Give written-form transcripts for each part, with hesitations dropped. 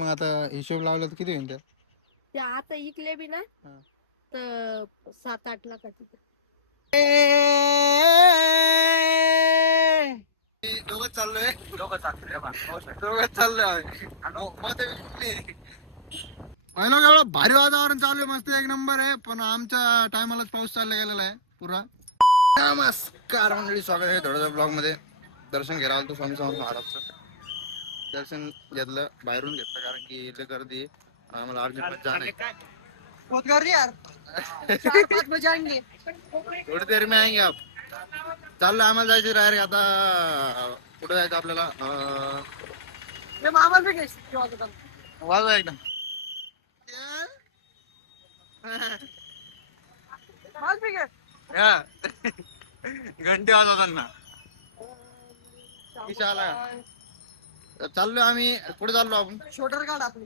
मग आता हिशोब लावला तर किती होईल त्या? ते आता इकले बी ना तर 7-8 लाखाची. दोघंच चाललोय. दोघंच चाललोय. एवढं भारी वातावरण चालू आहे, मस्त एक नंबर आहे. पण आमच्या टायमालाच पाऊस चालला गेलेला आहे पुरा. नमस्कार मंडळी, स्वागत आहे थोड्याशा ब्लॉग मध्ये. दर्शन घ्यायला आलो स्वामी समर्थ महाराजचं. दर्शन घेतलं, बाहेरून घेतलं कारण की इथे गर्दी आम्हाला अर्जंट जाणं आहे. बहुत गर्दी यार. 4-5 बजे आएंगे. थोडी देर में आएंगे आप. चाललं आम्हाला जायचं डायरेक्ट आता. कुठं जायचं आपल्याला? मामा भी वाजवा एकदम. घंटे वाजवताना चाललोय आम्ही. कुठे चाललो आपण? शोटर काढ आपली.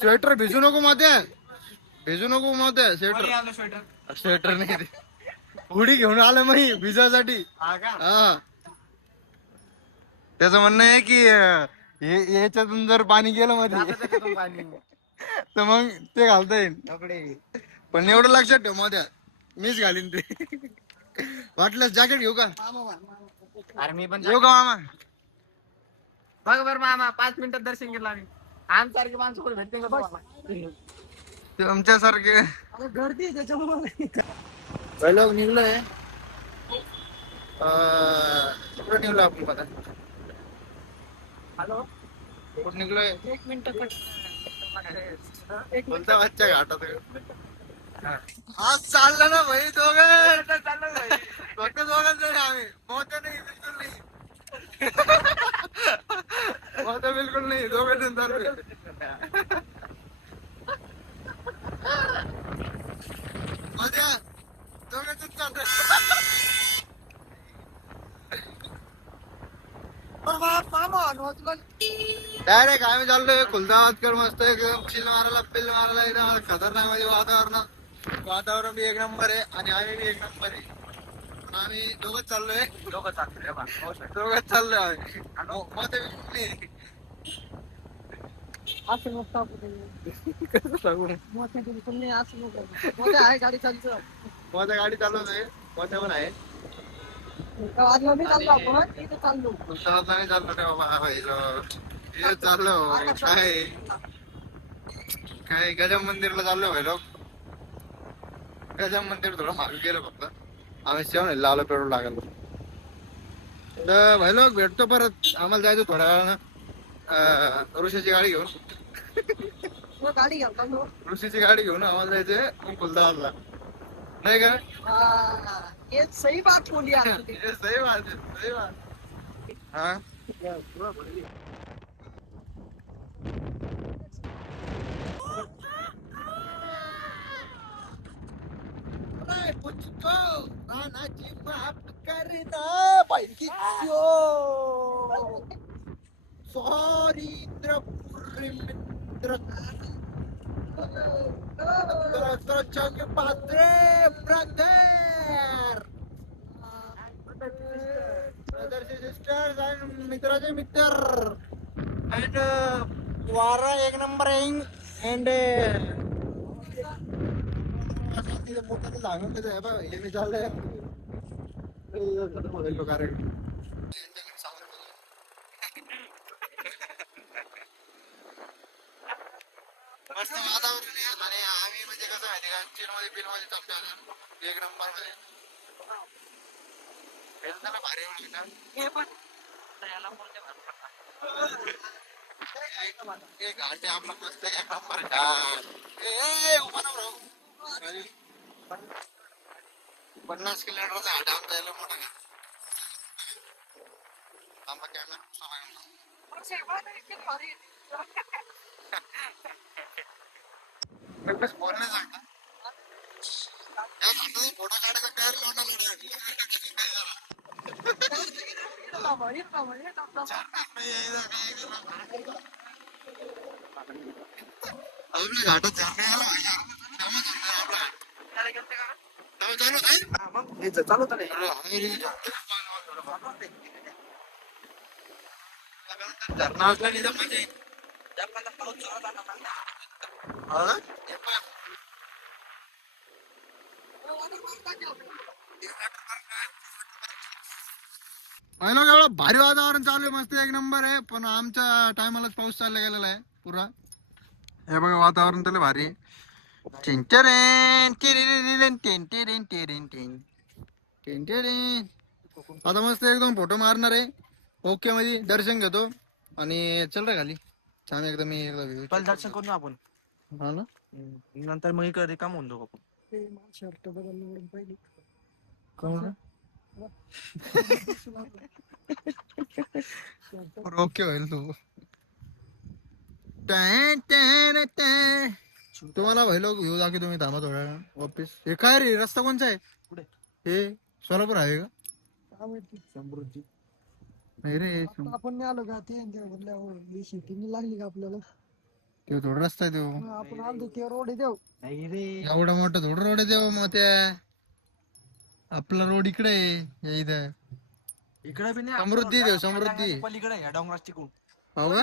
स्वेटर भिजू नको मध्ये, भिजू नको मध्ये. स्वेटर स्वेटर नाही ते, हुडी घेऊन आलं मी भिजासाठी. हा, त्याचं म्हणणं आहे की याच्यातून जर पाणी गेलं मध्ये पाणी तर मग ते घालता येईल. पण एवढं लक्षात ठेव मध्ये मीच घालीन ते. वाटल्यास जॅकेट घेऊ का? अरे मी पण येऊ का मामा? बघ बर मामा 5 मिनिटात दर्शन घेतलं आम्ही. आमसारखे माणसं कोण भेटते का तुम्हाला? तुमच्यासारखे गर्दी आहे त्याच्यामुळे. लोक निघलोय. कुठं निघलो आपण पता? हॅलो, कुठं निघलोय? 1 मिनिट. कोणत्या बच्चा घाटात? आज चाललं ना भाई, दोघं फक्त दोघंच जण आम्ही. मोठं नाही, बिलकुल नाही. मोठं बिलकुल नाही, दोघं जण चालू. मजा दोघं जण चालू. डायरेक्ट आम्ही चाललोय खुलदाबादकर. मस्त एकदम चिल मारायला, पिल मारायला एकदम खतरनाक म्हणजे वातावरण बी एक नंबर आहे आणि आम्ही बी एक नंबर आहे. आम्ही दोघंच चाललोय. दोघंच चाललोय आम्ही. मध्ये नाही. असं नको कसं सांगू? मोठ्या बिलकुल नाही, असं नको. मोठ्या आहे गाडी चालतं. माझ्या गाडी चालवतोय, मोठ्या पण आहे. चाललो आपण तिथे चाललो. चालत नाही चाललो रे बाबा. हे चाललो काय काय गजाम मंदिरला चाललो भाई लोक. गजाम मंदिर थोडं मागे गेलं फक्त. आम्ही शेवण लावलं, पेट्रोल लागलो तर भाई लोक भेटतो परत. आम्हाला जायचं थोड्या वेळानं ऋषीची गाडी घेऊन. गाडी घ्या. ऋषीची गाडी घेऊन आम्हाला जायचंय खुलदाबादला, नाही का? ये सही बात बोली ये सही बात है, सही बात. हाँ मुझको रानाची माफ करना पाहिजे. सॉरी मित्र के पात्रे ब्रदर ब्रदरचे सिस्टर्स आणि मित्राचे मित्र. अँड वारा एक नंबर आहे. अँड मोठा सांगत आहे बा, हे मी चाललंय कार्यक्रम. मस्त वातावरण आहे आणि आम्ही म्हणजे कसं माहिती का, चिल मध्ये बिल मध्ये चालतो एक नंबर मध्ये. भारी हे पण घाटे आपला मस्त एक नंबर. ए 50 किलोमीटरचा घाट आमचा यायला मोठा का? आम्हा बोलणे सांगता फोटो काढायचा तयार आपल्या घाटात चालू धरणा असला निजाम म्हणजे हा? पहिलं एवढं भारी वातावरण चालू आहे, मस्त एक नंबर आहे. पण आमच्या टायमालाच पाऊस चालला गेलेला आहे पुरा. हे बघा वातावरण तर लय भारी आहे. टिंटेरेन, टिरिरिरिरिन, टिंटेरेन, टिरिन, टिन. टिंटेरेन. आता मस्त एकदम फोटो मारणार आहे. ओके मध्ये दर्शन घेतो आणि चल रे खाली. छान एकदम मी एकदा view check पहिले दर्शन करतो. करू ना आपण. हा ना. नंतर मग इकडे काम होऊन जाऊ आपण. कोण? ओके होईल तू. Tan, tan, tan. तुम्हाला व्हायला घेऊ दाखवतो तुम्ही थांबा थोड्या वेळ वापिस. हे काय रे रस्ता कोणचा आहे? कुठे? हे सोलापूर आहे का? समृद्धी. नाही रे आपण नाही आलो का ते म्हणल्यावर शेती लागली का आपल्याला ते थोडा रस्ता आहे तो. आपण आलो ते रोड देऊ नाही रे. एवढा मोठा थोडा रोड आहे तेव्हा मग त्या आपला रोड इकडे आहे या इथं. इकडे बी नाही. समृद्धी देव समृद्धी. पलीकडे या डोंगरात टिकून. हो का?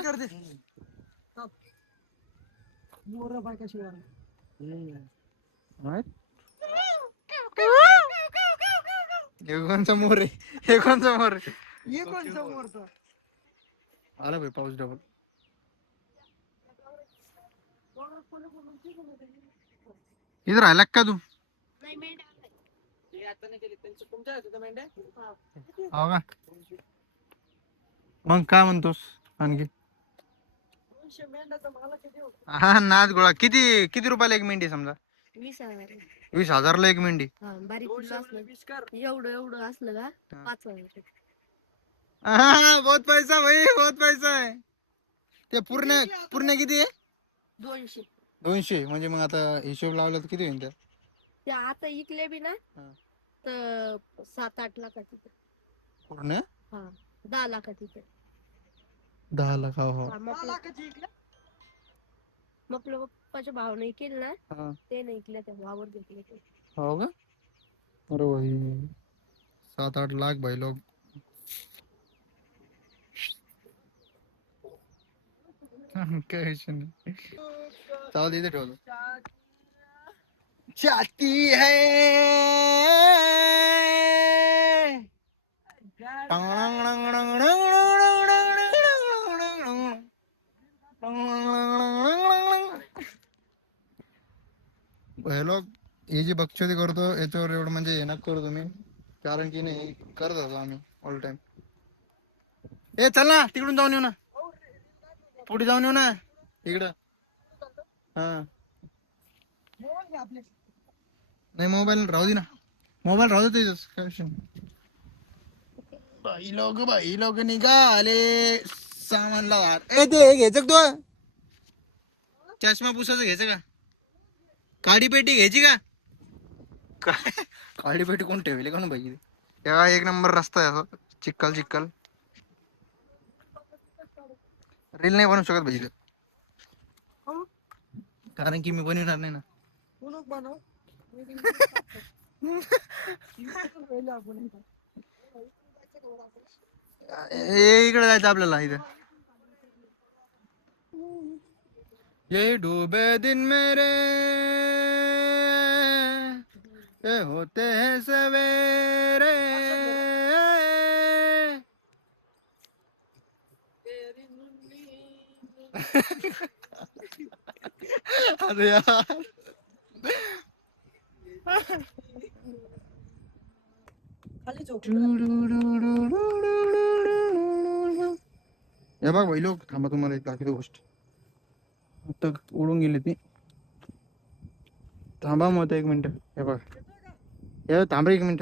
मोर बाय कशी वर हे कोणचा मोर आहे? हे कोणचा मोर आहे? ये कोण समोरचा आला भाई पाऊस डबल. इथं राहिला का तू? हो का? मग काय म्हणतोस आणखी? हा नाच गोळा. किती किती रुपयाला एक मेंढी समजा? 20,000. 20,000ला एक मेंढी. हा, बारीक पिल्लू असलं एवढं एवढं असलं का 5,000. हा बहुत पैसा भाई बहुत पैसा आहे. ते पूर्ण पूर्ण किती आहे? 200. 200 म्हणजे मग आता हिशोब लावला तर किती होईल त्या? ते आता इकले बी ना हा. तर 7-8 लाखाची. पूर्ण हा 10 लाखाची. 10 लाख. हो हो. मग आपल्या पप्पाच्या भावने केलं ना हा. ते नाही इकले त्या भावावर घेतले ते. हो का? अरे भाई 7-8 लाख भाई लोग. काय विषय नाही. चालू दे इथे ठेवतो. जाती है लोक हे जी बक्षोदी करतो याच्यावर एवढं म्हणजे हे नका करू तुम्ही, कारण की नाही करत होतो आम्ही ऑल टाइम. ए चल ना तिकडून जाऊन येऊ ना, पुढे जाऊन येऊ ना इकडं. हा नाही मोबाईल राहू दे ना, मोबाईल राहू दे त्याच्यात काय विषय नाही. बाई लोक निघाले सामान लावा. ए ते हे घ्यायचं का तू? चष्मा पुसाचं घ्यायचं का? काडी पेटी घ्यायची का? काय काडी पेटी कोण ठेवली का ना बाई? तेव्हा एक नंबर रस्ता आहे असं चिक्कल चिक्कल. रील नाही बनवू शकत भाई कारण की मी बनवणार नाही ना. इकडे जायचं आपल्याला इथं. ये डूबे दिन मेरे ये होते हैं सवेरे. अरे यार हे बघ भाई लोक थांबा तुम्हाला एक दाखवतो गोष्ट. आता उडून गेली ती. थांबा मग एक मिनिट. हे बघ हे थांबा एक मिनिट.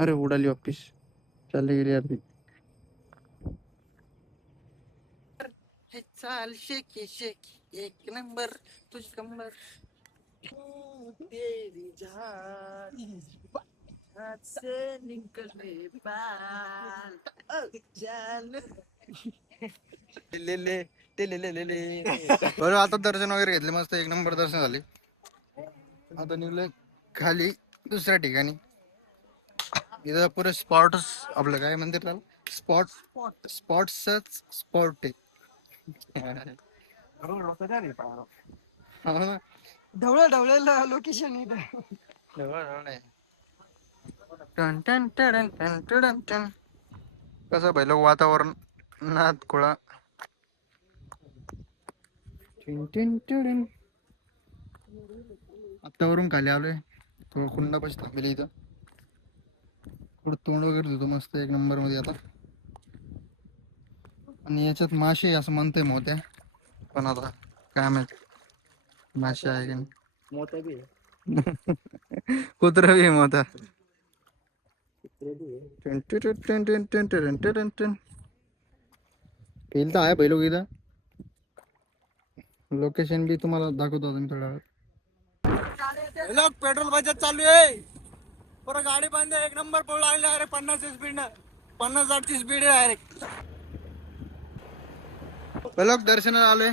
अरे उडाली वापिस चालली गेली यार ती. चाल शेकी शेकी एक नंबर तुझी कंबर. तेरी जान हाथ से निकले बाल जान ले ले ते ले ले ले ले. बरं आता दर्शन वगैरे घेतले मस्त एक नंबर दर्शन झाले. आता निघलोय खाली दुसऱ्या ठिकाणी. इथं पुरे स्पॉट आपलं काय म्हणते त्याला स्पॉट्सच स्पॉट आहे. हो ना. ढवळ्या लोकेशन इथं. टन टन टन टन टन टन. कसं पहिलं वातावरण नाद खोळा. आत्तावरून खाली आलोय तो कुंडापाशी थांबेल इथं. थोडं तोंड वगैरे धुतो मस्त एक नंबर मध्ये आता. आणि याच्यात मासे असं म्हणतोय मोत्या, पण आता काय माहित मासे आहे की नाही. मोठा बी कुत्रा बी आहे मोठा. फील तर आहे पहिलं इथं. लोकेशन बी तुम्हाला दाखवतो आता मी थोड्या वेळात. पेट्रोल बचत चालू आहे. पुरा गाडी बंद आहे. एक नंबर पळू लागले अरे 50 स्पीड न 50-60 स्पीड आहे डायरेक्ट. लोक दर्शनाला आलोय.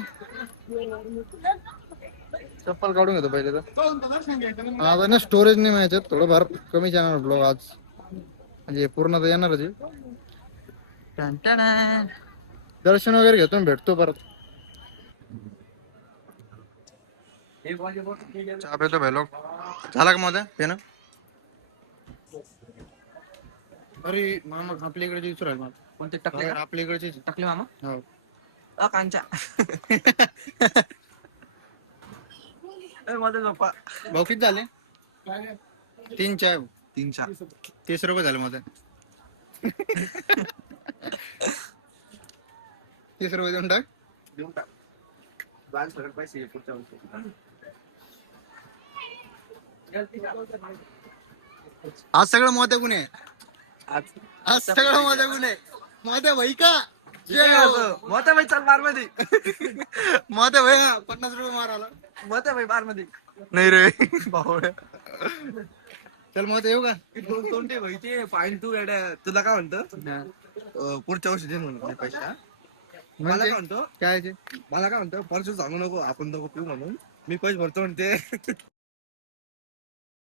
चप्पल काढून घेतो पहिले तर. आता ना स्टोरेज नाही याच्यात, थोडंफार कमी येणार ब्लॉग आज. म्हणजे पूर्ण तर येणारच आहे. दर्शन वगैरे घेतो भेटतो परत. चहा पितो भाई लोक. झाला का मध्ये पेन? अरे मामा आपल्या इकडे विचारू राहिला. कोणते टकले का? आपल्या इकडचे टकले मामा हो. कांचा मध्ये झोपा भाऊ किती झाले? 3 चाय. 3-4 30 रुपये झाले मध्ये. 30 रुपये देऊन टाक. देऊन टाक. बाल सगळं पैसे पुढच्या वर्षी. आज सगळं मोठ्या गुन्हे. आज आज सगळं मोठ्या गुन्हे. मोठ्या भाई का मोठा भाई चल बार मध्ये. मोठ्या भाई 50 रुपये माराला. मोठा भाई बार मध्ये नाही रे भावड्या. चल मोठ्या येऊ का? कोणते भाई ते फाईन तू येड्या तुला काय म्हणतो पुढच्या वर्षी दे म्हणून पैसे हा? मला म्हणजे काय म्हणतो काय ते? मला काय म्हणतो परत सांगू नको आपण दोघं पिऊ म्हणून मी पैसे भरतो म्हणते.